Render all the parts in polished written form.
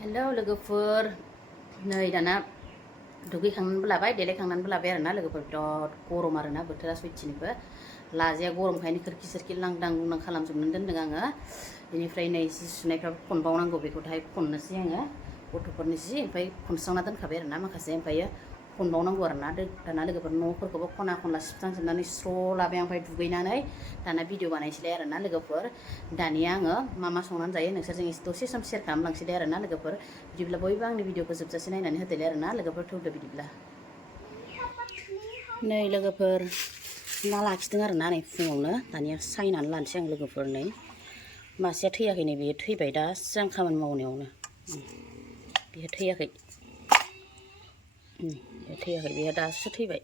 hello लोगोफोर नै दाना दुगैखांनानैबो लाबाय देलायखांनानैबो लाबाय आरोना लोगोफोर बिराद गरम आरोना बोथोरा सयथिनिबो लाजाया गरमखायनो खोरखि सोरखि लांदां लुंदां खालामजोबनानै दोनदों आङो बेनिफ्राय नै जि सुनायफ्राबो खनबावनांगौ बेखौ दाहाय खननोसै आङो गथ'फोरनि जि ओमफ्राय खनस्रांना दोनखाबाय आरोना माखासे ओमफ्रायो खनबावनांगौ आरोना दाना लोगोफोर न'फोरखौबो खना खनला सिबस्रांजोबनानै स्र' लाबाय ओमफ्राय दुगैनानै दाना भिडिअ बानायसैलाय आरोना लोगोफोर दानिया आङो मा संनानै जायो नोंसोरजों दसे सम शेयार खालामलांसैलाय आरोना लोगोफोर बिदिब्ला बयबो आंनि भिडिअखौ जोबजासे नायनानै होदोलाय आरोना लोगोफोर थौदो बिदिब्ला नै लोगोफोर ना लाखिदों आरोना नै फुङावनो दानिया सायनानै लानोसै आं लोगोफोर नै मासेया थैयाखै नै बेयो थैबाय दासो आं खामानि मावनायावनो बेयो थैयाखै थैयाखै बेहा दासो थैबाय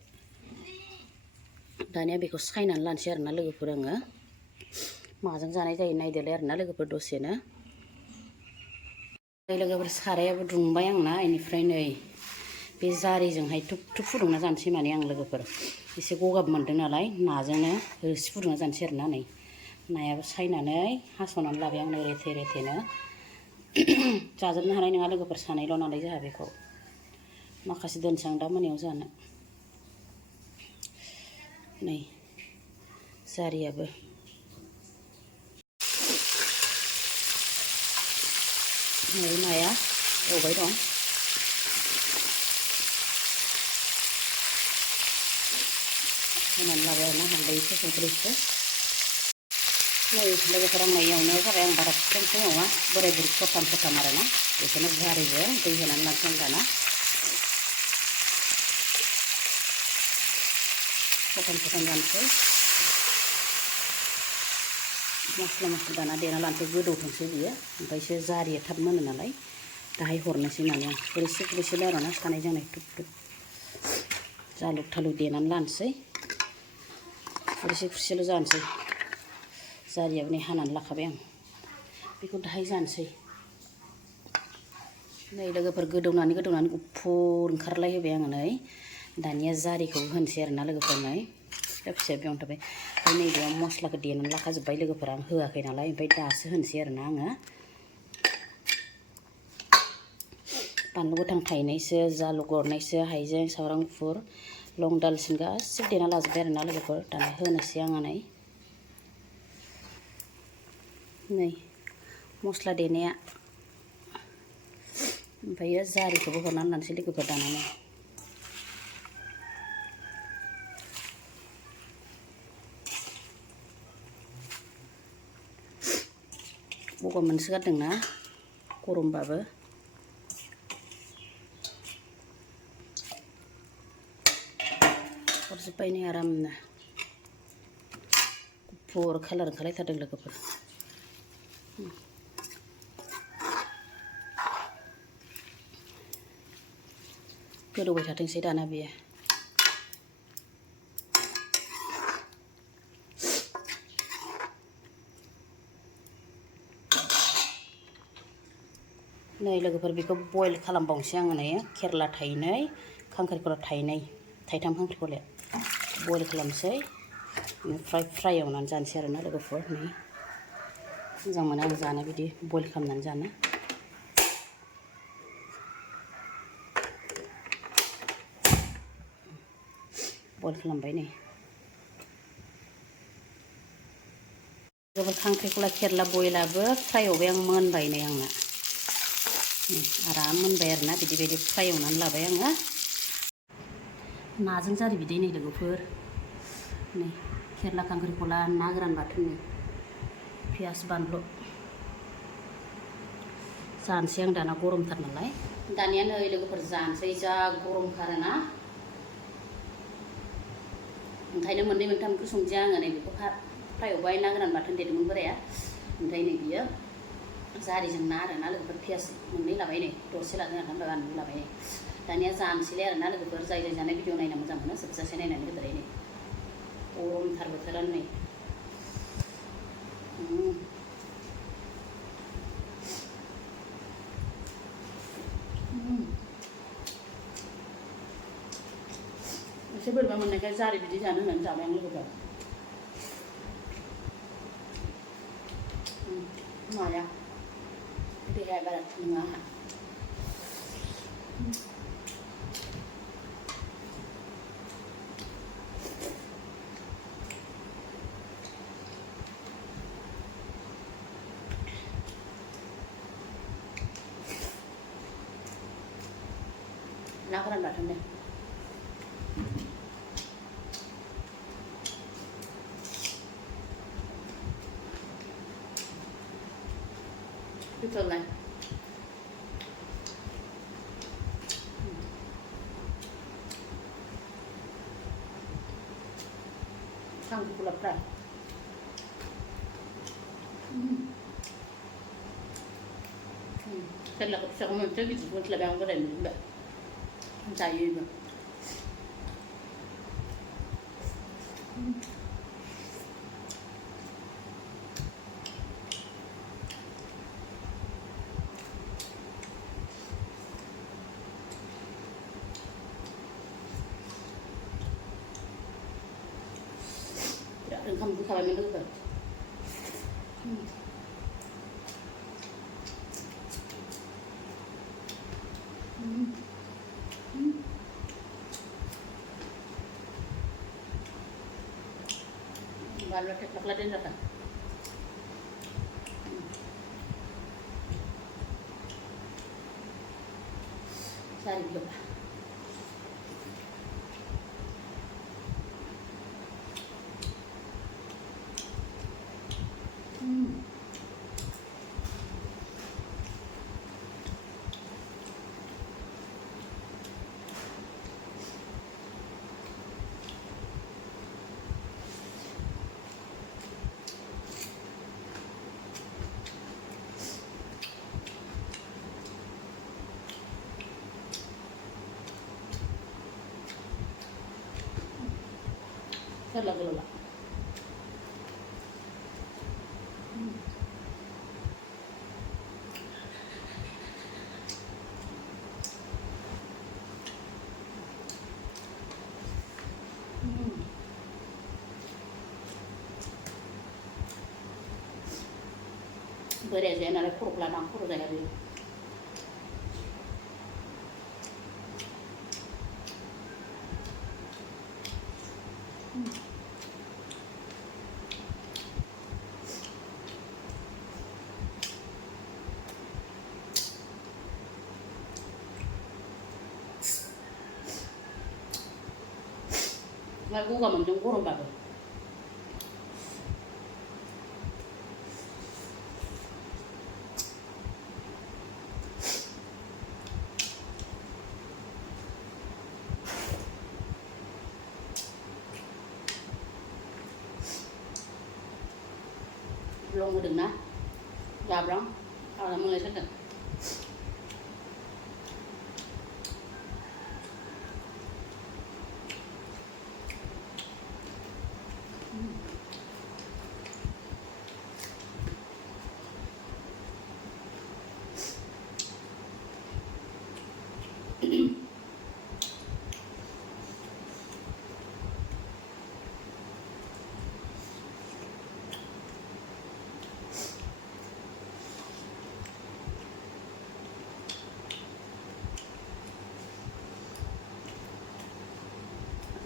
दानिया बेखौ सायनानै लानोसै आरोना लोगोफोर आङो माजों जानाय जायो नायदोलाय आरोना लोगोफोर दसेनो लोगोफोर सारायाबो दुंबाय आंना बेनिफ्राय नै बे जारिजोंहाय थुब थुब फुदुंना जानोसै माने आं लोगोफोर एसे गगाब मोनदों नालाय नाजोंनो रोसि फुदुंना जानोसै आरोना नै नायाबो सायनानै हास'नानै लाबाय आं नै रेथे रेथेनो जाजोबनो हानाय नङा लोगोफोर सानैल' नालाय जोंहा बेखौ माखासे दोनसै आं दा मोनायाव जानो नै जारियाबो नै नाया एवबाय दं होनानै लाबाय आरोना हालदैखौ संख्रिखौ नै लोगोफोर आं एवनायाव जाबाय आं बारा फ्रेमफ्रेम एवा बोराय बुरै फथाम आरोना बेखौनो जारिजों दै होनानै लानोसै आं दाना फथाम जानोसै मस्ला मस्लि दाना देना लानोसै गोदौथोंसै बियो ओमफ्रायसो जारिया थाब मोनो नालाय दाहाय हरनोसै माने आं खुरैसे आरोना सानायजों नै थुब थुब जालुक थालुक देनानै लानोसै खुरैसेल' जानोसै जारियाबो नै हानानै लाखाबाय आं बेखौ दाहाय जानोसै नै लोगोफोर गोदौनानै गुफुर ओंखारलाय होबाय आङो नै दानिया जारिखौ होनोसै आरोना लोगोफोर नै फिसा बेयावनो थाबाय ओमफ्राय नैबेयाव मस्लाखौ देनानै लाखाजोब्बाय लोगोफोर आं होआखै नालाय ओमफ्राय दासो होनोसै आरोना आङो बानलु गोथां थाइनैसो जालुक गरनैसो हाइजें सामब्राम गुफुर लं दालसिन गासिबो देना लाजोब्बाय आरोना लोगोफोर दाना होनोसै आङो नै मस्ला देनाया ओमफ्रायो जारिखौबो हरनानै लानोसै लोगोफोर दानानै गगा मोनसोगारदोंना गरमबाबो हरजोब्बाय नै आरामनो गुफुर कालार ओंखारलायथारदों लोगोफोर गोदौबाय थाथोंसै दाना बेयो नै लोगोफोर बेखौ बयल खालामबावनोसै आङो नै केरेला थाइनै खांख्रिखला थाइथाम खांख्रिखलाया बयल खालामसै ओमफ्राय फ्राय एवनानै जानोसै आरोना लोगोफोर नै मोजां मोनो आं जानो बिदि बयल खालामनानै जानो बयल खालामबाय नै लोगोफोर खांख्रिखला केरेला बयलाबो फ्राय एवबाय आं मोनबाय नै आंना आराम मोनबाय आरोना बिदि फ्राय एवनानै लाबाय आङो नाजों जारि बिदै नै लोगोफोर नै केरेला खांख्रिखला ना गोरान बाथोन नै पियास बानलु जानोसै आं दाना गरमथार नालाय दानिया नै लोगोफोर जानोसै जा गरमथारोना ओंखायनो मोननै मोनथाम ओंख्रि संदिया आङो नै बेखौ फ्राय एवबाय ना गोरान बाथोन देदोंमोन बोराया ओमफ्राय नै बियो जारिजों ना आरोना लोगोफोर पियास मोननै लाबाय नै दरसे लादों आरोना ओमफ्राय बानलु लाबाय नै दानिया जानोसैलाय आरोना लोगोफोर जाय जानाय भिडिअ नायना मोजां मोनो जोबजासे नायनानै होदोलाय नै गरमथार बोथोरानो नै एसे बोरैबा मोननायखाय जारि बिदै जानो होननानै जाबाय आं लोगोफोर नाया देहाया बारा थिग नङा आंहा ล้างกระดาษทำเนี่ยพี่เพิ่งไงข้างกุหลาบแปรแต่ละกับช่างมันจะกินสุดละแบบก็ได้เหมือนแบบใจเย็นแบบ đừng không cứ khơi mình nước rồi và nó thật là đến rồi Jhari Jwng kerela beres na puro ladang puro saya dia Nggak gua gak menjung kurung bagus belum udah nah gabrang kalau mulai sedang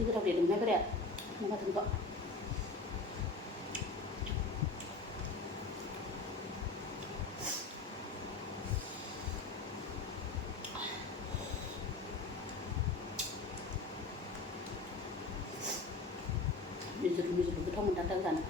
kita udah demai ber ya nggak tentu bisa kita mau datang sana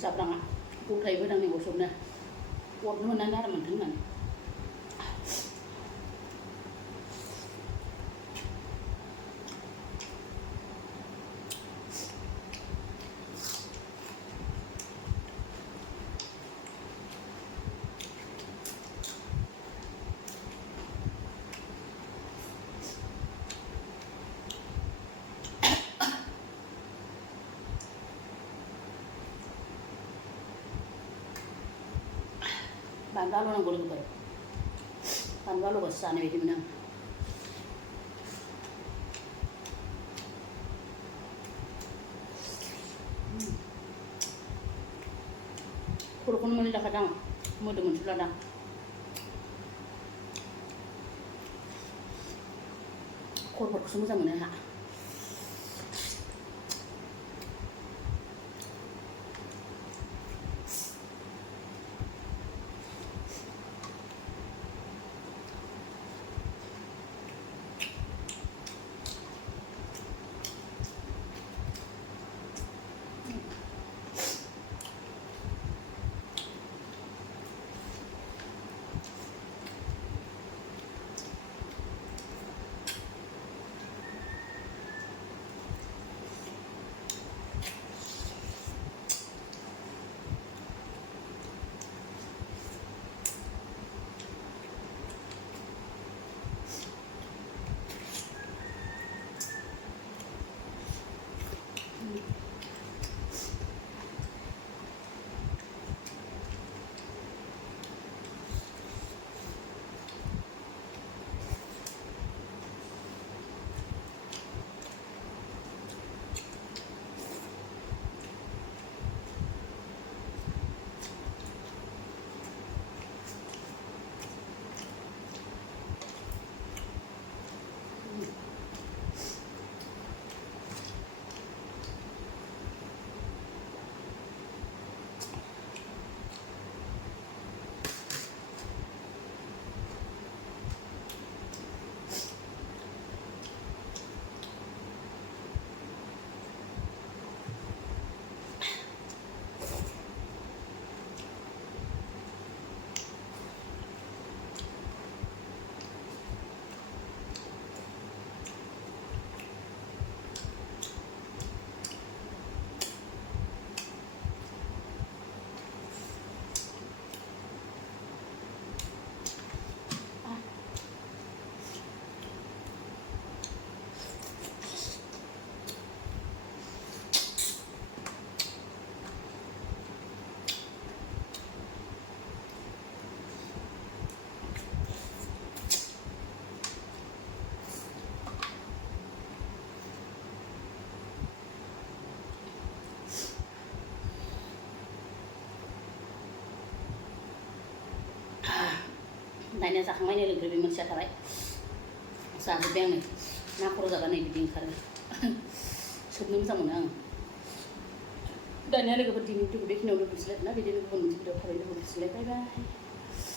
जाब्राङा गथायैबो दांनांगौ सबनो अरनो मोननानै आराम मोनथों होननानै बानलु आलु नांगौ लोगोफोर बानलु आलुबासो जानाय बायदि मोनो आं खर'खौनो मोनलाय लाखादां मोदोम मोनसोलादां खर'फोरखौसो मोजां मोनो आंहा दानिया जाखांनायनि लोगो बे मोनसेया थाबाय जाजोब्बाय आङो ना खर' जाबा नै बिदि ओंखारो सोबनो मोजां मोनो आं दानिया लोगोफोर दिनैनि भिडिअखौ बेखिनियावनो दोनथ'नोसैलाय ना बिदिनो गुबुन मोनसे भिडिअ थाबैनो दोनथ'नोसैलाय बाय बाय